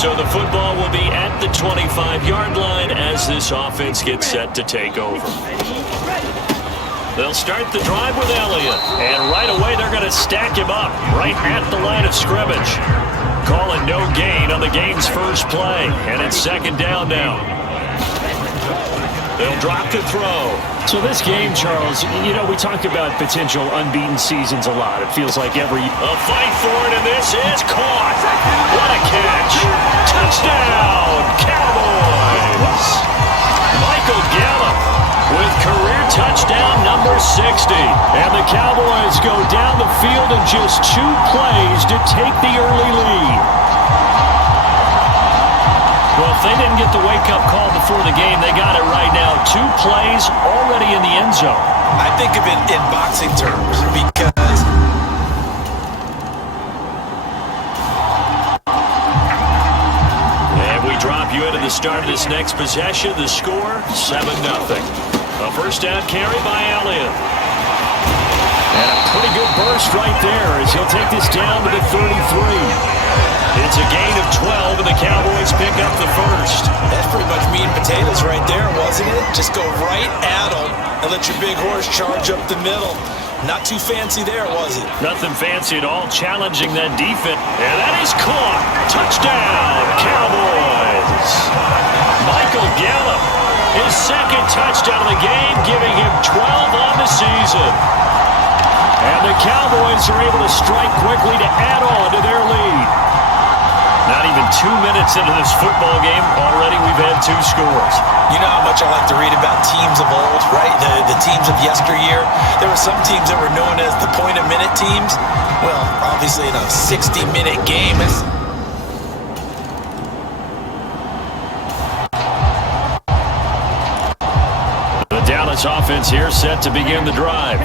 So the football will be at the 25-yard line as this offense gets set to take over. They'll start the drive with Elliott, and right away they're going to stack him up right at the line of scrimmage. Calling no gain on the game's first play, and it's second down now. They'll drop to throw. So this game, Charles, you know, we talked about potential unbeaten seasons a lot. It feels like every... A fight for it, and this is caught. What a catch. Touchdown, Cowboys. Michael Gallup with career touchdown number 60. And the Cowboys go down the field in just 2 plays to take the early lead. Well, if they didn't get the wake-up call before the game, they got it right now. 2 plays already in the end zone. I think of it in boxing terms because... And we drop you into the start of this next possession. The score, 7-0. A first down carry by Elliott. And a pretty good burst right there as he'll take this down to the 33. It's a gain of 12, and the Cowboys pick up the first. That's pretty much meat and potatoes right there, wasn't it? Just go right at them and let your big horse charge up the middle. Not too fancy there, was it? Nothing fancy at all, challenging that defense. And that is caught. Touchdown, Cowboys. Michael Gallup, his second touchdown of the game, giving him 12 on the season. And the Cowboys are able to strike quickly to add on to their lead. Not even 2 minutes into this football game, already we've had 2 scores. You know how much I like to read about teams of old, right? The teams of yesteryear. There were some teams that were known as the point-a-minute teams. Well, obviously in a 60-minute game. The Dallas offense here set to begin the drive.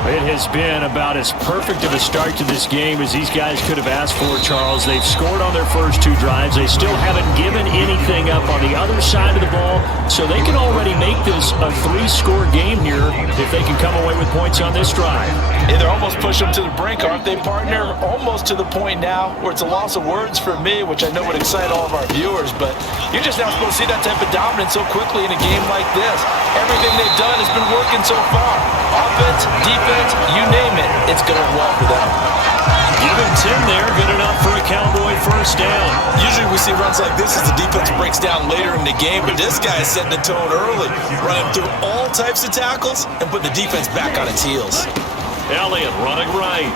It has been about as perfect of a start to this game as these guys could have asked for, Charles. They've scored on their first 2 drives. They still haven't given anything up on the other side of the ball, so they can already make this a 3-score game here if they can come away with points on this drive. Yeah, they're almost pushing them to the brink, aren't they, partner? Almost to the point now where it's a loss of words for me, which I know would excite all of our viewers, but you're just not supposed to see that type of dominance so quickly in a game like this. Everything they've done has been working so far. Offense, defense, you name it, it's going well for them. Give him 10 there, good enough for a Cowboy first down. Usually we see runs like this as the defense breaks down later in the game, but this guy is setting the tone early, running through all types of tackles and putting the defense back on its heels. Elliott running right.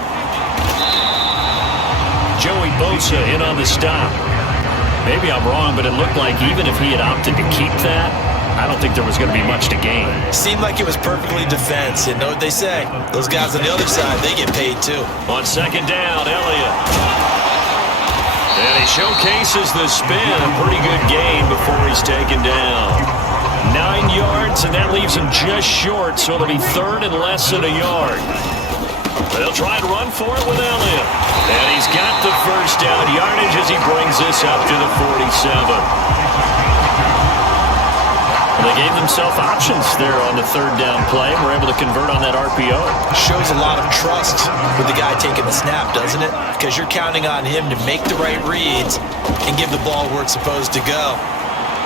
Joey Bosa in on the stop. Maybe I'm wrong, but it looked like even if he had opted to keep that, I don't think there was going to be much to gain. Seemed like it was perfectly defense. You know what they say? Those guys on the other side, they get paid too. On second down, Elliott. And he showcases the spin. A pretty good gain before he's taken down. 9 yards, and that leaves him just short, so it'll be third and less than a yard. They'll try and run for it with Elliott. And he's got the first down yardage as he brings this up to the 47. They gave themselves options there on the third down play. We're able to convert on that RPO. Shows a lot of trust with the guy taking the snap, doesn't it? Because you're counting on him to make the right reads and give the ball where it's supposed to go.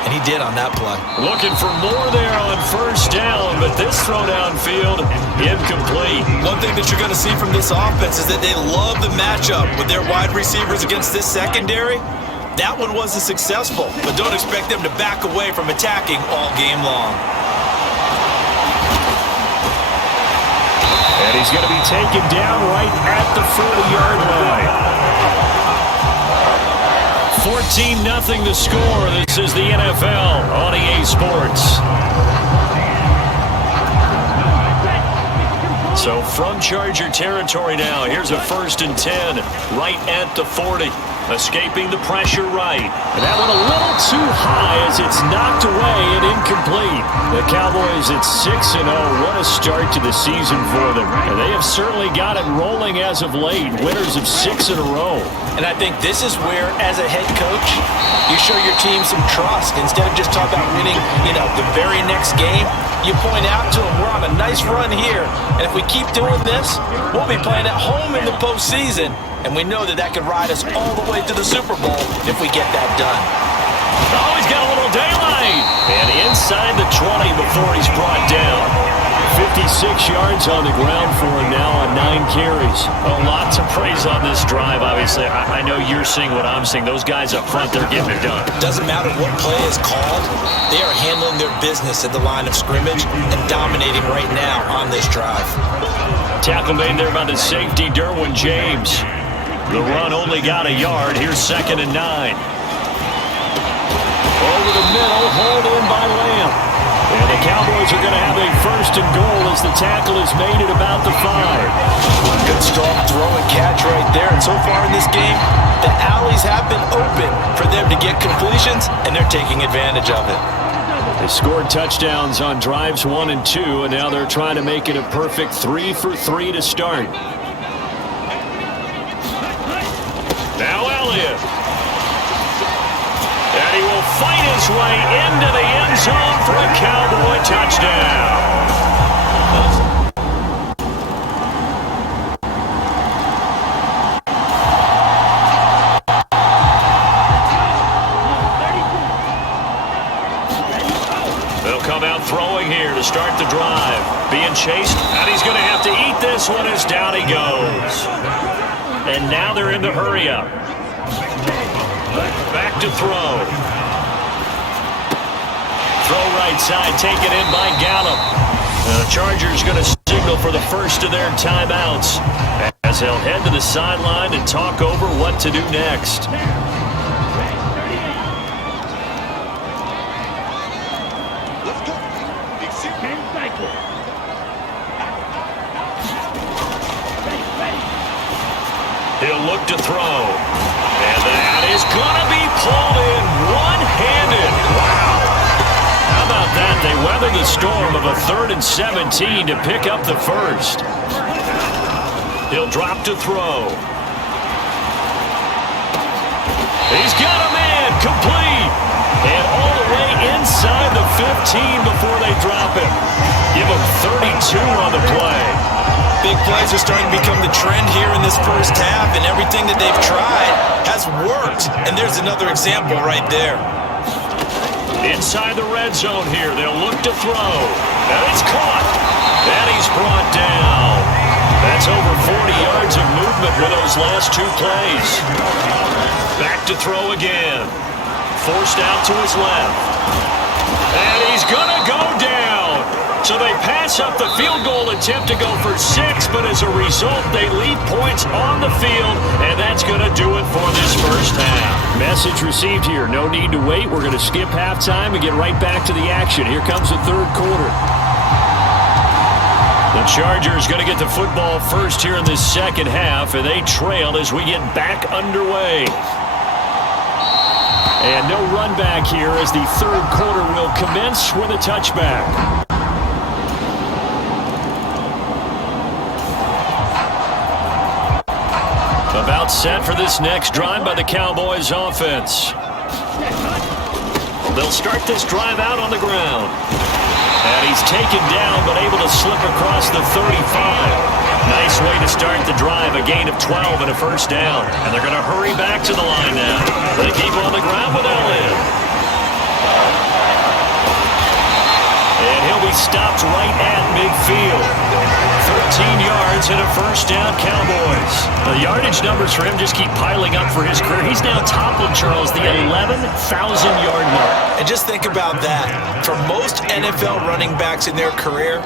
And he did on that play. Looking for more there on first down, but this throw downfield, incomplete. One thing that you're going to see from this offense is that they love the matchup with their wide receivers against this secondary. That one wasn't successful, but don't expect them to back away from attacking all game long. And he's going to be taken down right at the 40-yard line. 14-0 the score. This is the NFL on EA Sports. So from Charger territory now, here's a 1st and 10 right at the 40. Escaping the pressure right. And that one a little too high as it's knocked away and incomplete. The Cowboys at 6-0. What a start to the season for them. And they have certainly got it rolling as of late. Winners of 6 in a row. And I think this is where, as a head coach, you show your team some trust. Instead of just talking about winning, the very next game, you point out to them, we're on a nice run here. And if we keep doing this, we'll be playing at home in the postseason. And we know that could ride us all the way to the Super Bowl if we get that done. Oh, he's got a little daylight. And inside the 20 before he's brought down. 56 yards on the ground for him now on 9 carries. Oh, lots of praise on this drive, obviously. I know you're seeing what I'm seeing. Those guys up front, they're getting it done. Doesn't matter what play is called. They are handling their business at the line of scrimmage and dominating right now on this drive. Tackle made there by the safety, Derwin James. The run only got a yard. Here's 2nd and 9. Over the middle, hauled in by Lamb. And the Cowboys are going to have a 1st and goal as the tackle is made at about the 5. Good strong throw and catch right there. And so far in this game, the alleys have been open for them to get completions, and they're taking advantage of it. They scored touchdowns on drives 1 and 2, and now they're trying to make it a perfect 3 for 3 to start. Now Elliott. And he will fight his way into the end zone for a Cowboy touchdown. They'll come out throwing here to start the drive. Being chased, and he's going to have to eat this one as down he goes. And now they're in the hurry-up. Back to throw. Throw right side, taken in by Gallup. The Chargers going to signal for the first of their timeouts as they'll head to the sideline and talk over what to do next. He'll look to throw. And that is going to be pulled in one-handed. Wow. How about that? They weathered the storm of a 3rd and 17 to pick up the first. He'll drop to throw. He's got a man complete. And all the way inside the 15 before they drop him. Give him 32 on the play. Big plays are starting to become the trend here in this first half, and everything that they've tried has worked. And there's another example right there. Inside the red zone here, they'll look to throw. And it's caught. And he's brought down. That's over 40 yards of movement with those last 2 plays. Back to throw again. Forced out to his left. And he's going to go down. So they pass up the field goal attempt to go for 6, but as a result, they leave points on the field, and that's going to do it for this first half. Message received here. No need to wait. We're going to skip halftime and get right back to the action. Here comes the 3rd quarter. The Chargers going to get the football first here in this 2nd half, and they trail as we get back underway. And no run back here as the 3rd quarter will commence with a touchback. About set for this next drive by the Cowboys offense. They'll start this drive out on the ground. And he's taken down but able to slip across the 35. Nice way to start the drive, a gain of 12 and a first down. And they're going to hurry back to the line now. They keep on the ground with Elliott. And he'll be stopped right at midfield. 13 yards and a first down, Cowboys. The yardage numbers for him just keep piling up for his career. He's now toppled, Charles, the 11,000-yard mark. And just think about that. For most NFL running backs in their career,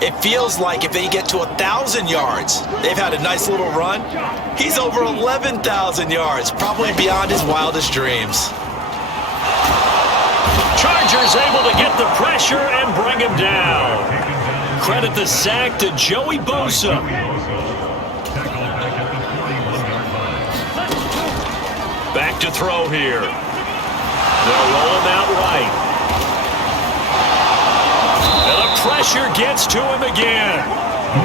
it feels like if they get to 1,000 yards, they've had a nice little run. He's over 11,000 yards, probably beyond his wildest dreams. Chargers able to get the pressure and bring him down. Credit the sack to Joey Bosa. Back to throw here. They'll roll him out right. And the pressure gets to him again.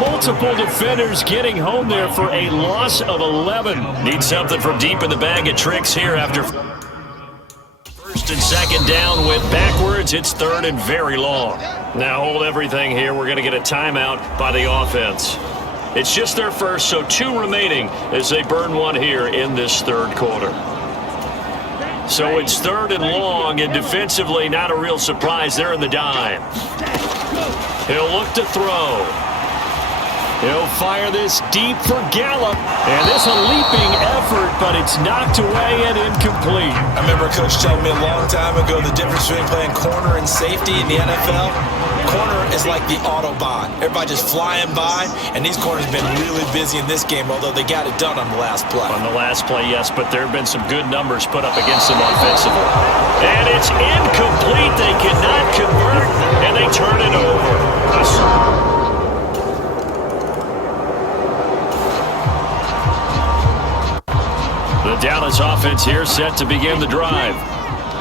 Multiple defenders getting home there for a loss of 11. Need something from deep in the bag of tricks here after first and second down. Went backwards. It's 3rd and very long. Now hold everything here. We're going to get a timeout by the offense. It's just their first, so 2 remaining as they burn one here in this third quarter. So it's 3rd and long, and defensively, not a real surprise. They're in the dime. He'll look to throw. He'll fire this deep for Gallup. And this a leaping effort, but it's knocked away and incomplete. I remember Coach telling me a long time ago the difference between playing corner and safety in the NFL. Corner is like the Autobahn. Everybody just flying by, and these corners have been really busy in this game, although they got it done on the last play. On the last play, yes, but there have been some good numbers put up against them offensively. And it's incomplete. They cannot convert, and they turn it over. The Dallas offense here set to begin the drive.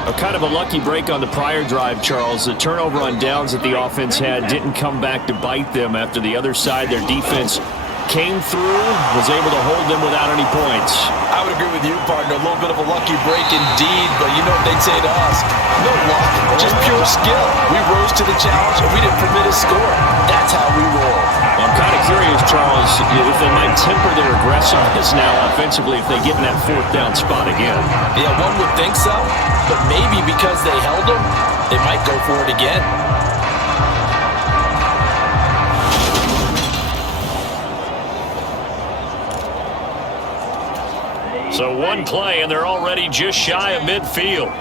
A kind of a lucky break on the prior drive, Charles. The turnover on downs that the offense had didn't come back to bite them after the other side. Their defense came through, was able to hold them without any points. I would agree with you, partner. A little bit of a lucky break indeed, but you know what they'd say to us? No luck, just pure skill. We rose to the challenge, and we didn't permit a score. That's how we roll. I'm kind of curious, Charles, if they might temper their aggressiveness now offensively if they get in that 4th down spot again. Yeah, one would think so, but maybe because they held them, they might go for it again. So 1 play, and they're already just shy of midfield.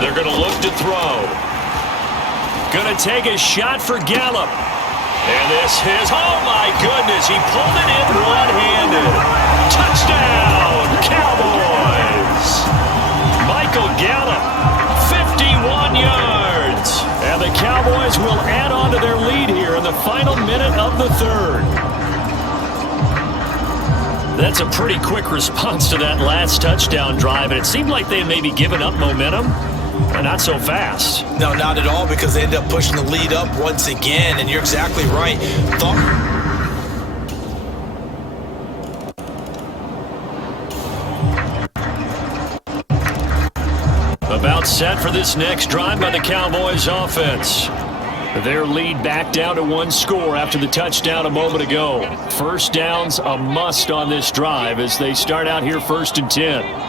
They're going to look to throw. Going to take a shot for Gallup. And this is, oh my goodness, he pulled it in one-handed. Touchdown, Cowboys. Michael Gallup, 51 yards. And the Cowboys will add on to their lead here in the final minute of the 3rd. That's a pretty quick response to that last touchdown drive, and it seemed like they had maybe given up momentum. Not so fast. No, not at all, because they end up pushing the lead up once again, and you're exactly right. About set for this next drive by the Cowboys offense. Their lead back down to 1 score after the touchdown a moment ago. 1st down's a must on this drive as they start out here 1st and 10.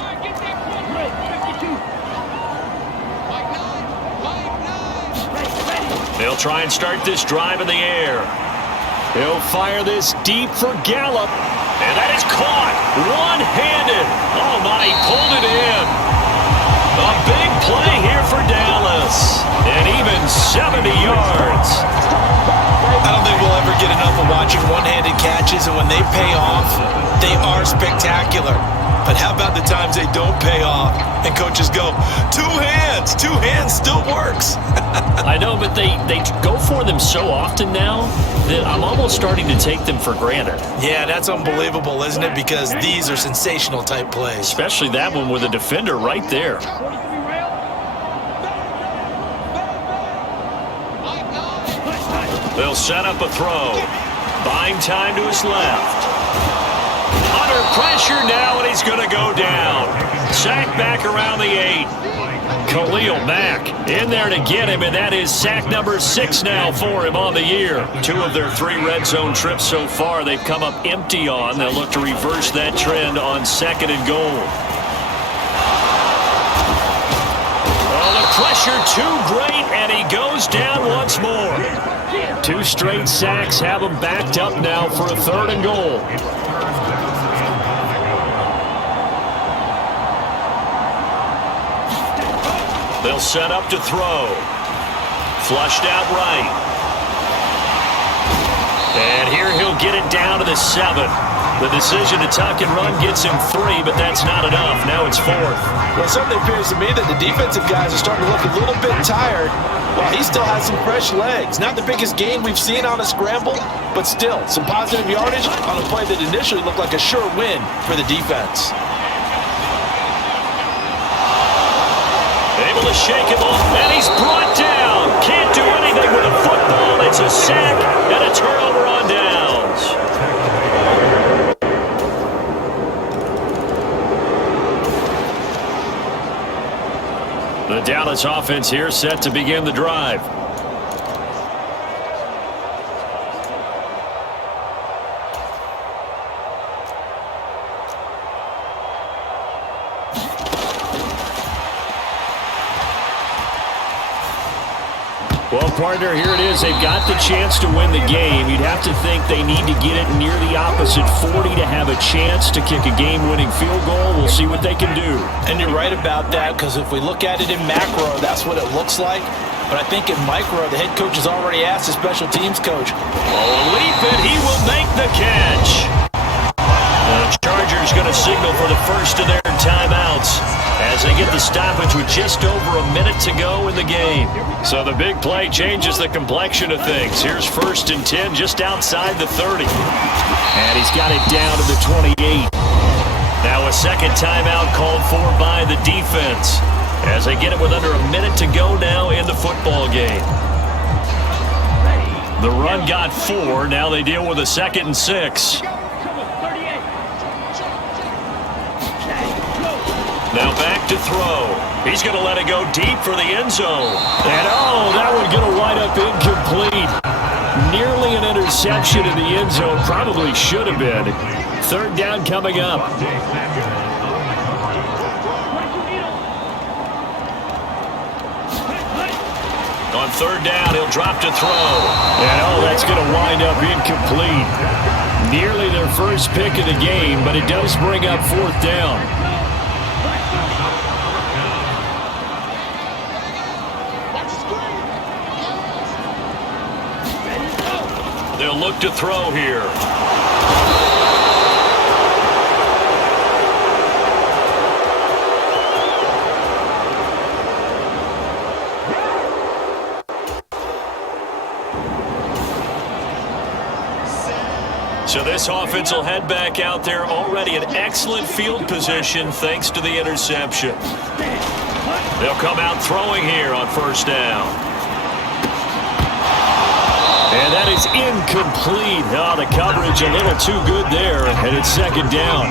They'll try and start this drive in the air. He'll fire this deep for Gallup. And that is caught one-handed. Oh, my, he pulled it in. A big play here for Dallas. And even 70 yards. I don't think we'll ever get enough of watching one-handed catches, and when they pay off, they are spectacular. But how about the times they don't pay off and coaches go, 2 hands, 2 hands still works. I know, but they go for them so often now that I'm almost starting to take them for granted. Yeah, that's unbelievable, isn't it? Because these are sensational type plays. Especially that one with a defender right there. They'll set up a throw. Buying time to his left. Under pressure now, and he's going to go down. Sack back around the 8. Khalil Mack in there to get him, and that is sack number 6 now for him on the year. 2 of their 3 red zone trips so far they've come up empty on. They'll look to reverse that trend on 2nd and goal. Oh, the pressure too great, and he goes down once more. 2 straight sacks have him backed up now for a 3rd and goal. They'll set up to throw. Flushed out right. And here he'll get it down to the 7. The decision to tuck and run gets him 3, but that's not enough. Now it's 4th. Well, it certainly appears to me that the defensive guys are starting to look a little bit tired while he still has some fresh legs. Not the biggest gain we've seen on a scramble, but still some positive yardage on a play that initially looked like a sure win for the defense. Able to shake him off, and he's brought down. Can't do anything with a football. It's a sack and a turnover on downs. The Dallas offense here set to begin the drive. Well, partner, here it is. They've got the chance to win the game. You'd have to think they need to get it near the opposite 40 to have a chance to kick a game-winning field goal. We'll see what they can do. And you're right about that, because if we look at it in macro, that's what it looks like. But I think in micro, the head coach has already asked the special teams coach. Leap, and he will make the catch. The Chargers going to signal for the first of their timeouts as they get the stoppage with just over a minute to go in the game. So the big play changes the complexion of things. Here's 1st and 10 just outside the 30. And he's got it down to the 28. Now a second timeout called for by the defense as they get it with under a minute to go now in the football game. The run got 4. Now they deal with a 2nd and 6. Now back to throw. He's going to let it go deep for the end zone. And, that one going to wind up incomplete. Nearly an interception in the end zone. Probably should have been. 3rd down coming up. On 3rd down, he'll drop to throw. And, that's going to wind up incomplete. Nearly their first pick of the game, but it does bring up 4th down. They'll look to throw here. So this offense will head back out there, already in excellent field position thanks to the interception. They'll come out throwing here on 1st down. And that is incomplete. The coverage a little too good there, and it's 2nd down.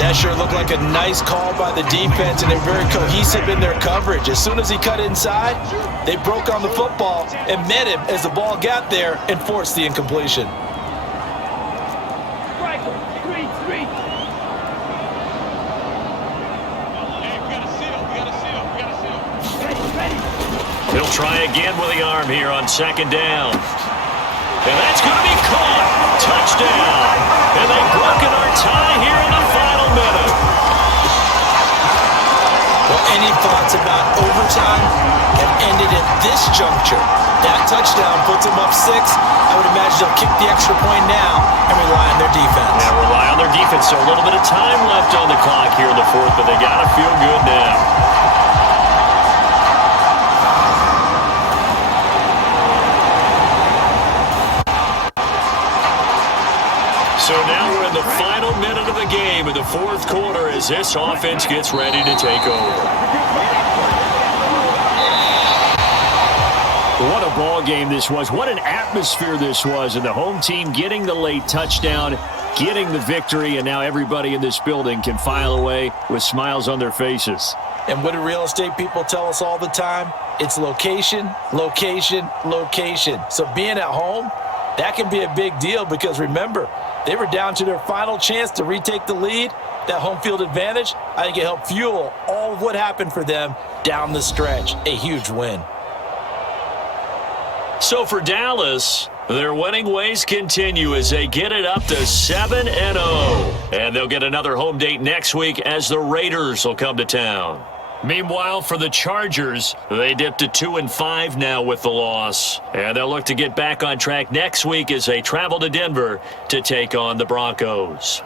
That sure looked like a nice call by the defense, and they're very cohesive in their coverage. As soon as he cut inside, they broke on the football and met him as the ball got there and forced the incompletion. He'll try again with the arm here on 2nd down. And that's going to be caught. Touchdown. And they've broken our tie here in the final minute. Well, any thoughts about overtime have ended at this juncture. That touchdown puts them up 6. I would imagine they'll kick the extra point now and rely on their defense. Yeah, rely on their defense. So a little bit of time left on the clock here in the 4th, but they got to feel good now. So now we're in the final minute of the game in the 4th quarter as this offense gets ready to take over. What a ball game this was. What an atmosphere this was. And the home team getting the late touchdown, getting the victory, and now everybody in this building can file away with smiles on their faces. And what do real estate people tell us all the time? It's location, location, location. So being at home, that can be a big deal because remember, they were down to their final chance to retake the lead. That home field advantage, I think it helped fuel all of what happened for them down the stretch. A huge win. So for Dallas, their winning ways continue as they get it up to 7-0. And they'll get another home date next week as the Raiders will come to town. Meanwhile, for the Chargers, they dipped to 2-5 now with the loss. And they'll look to get back on track next week as they travel to Denver to take on the Broncos.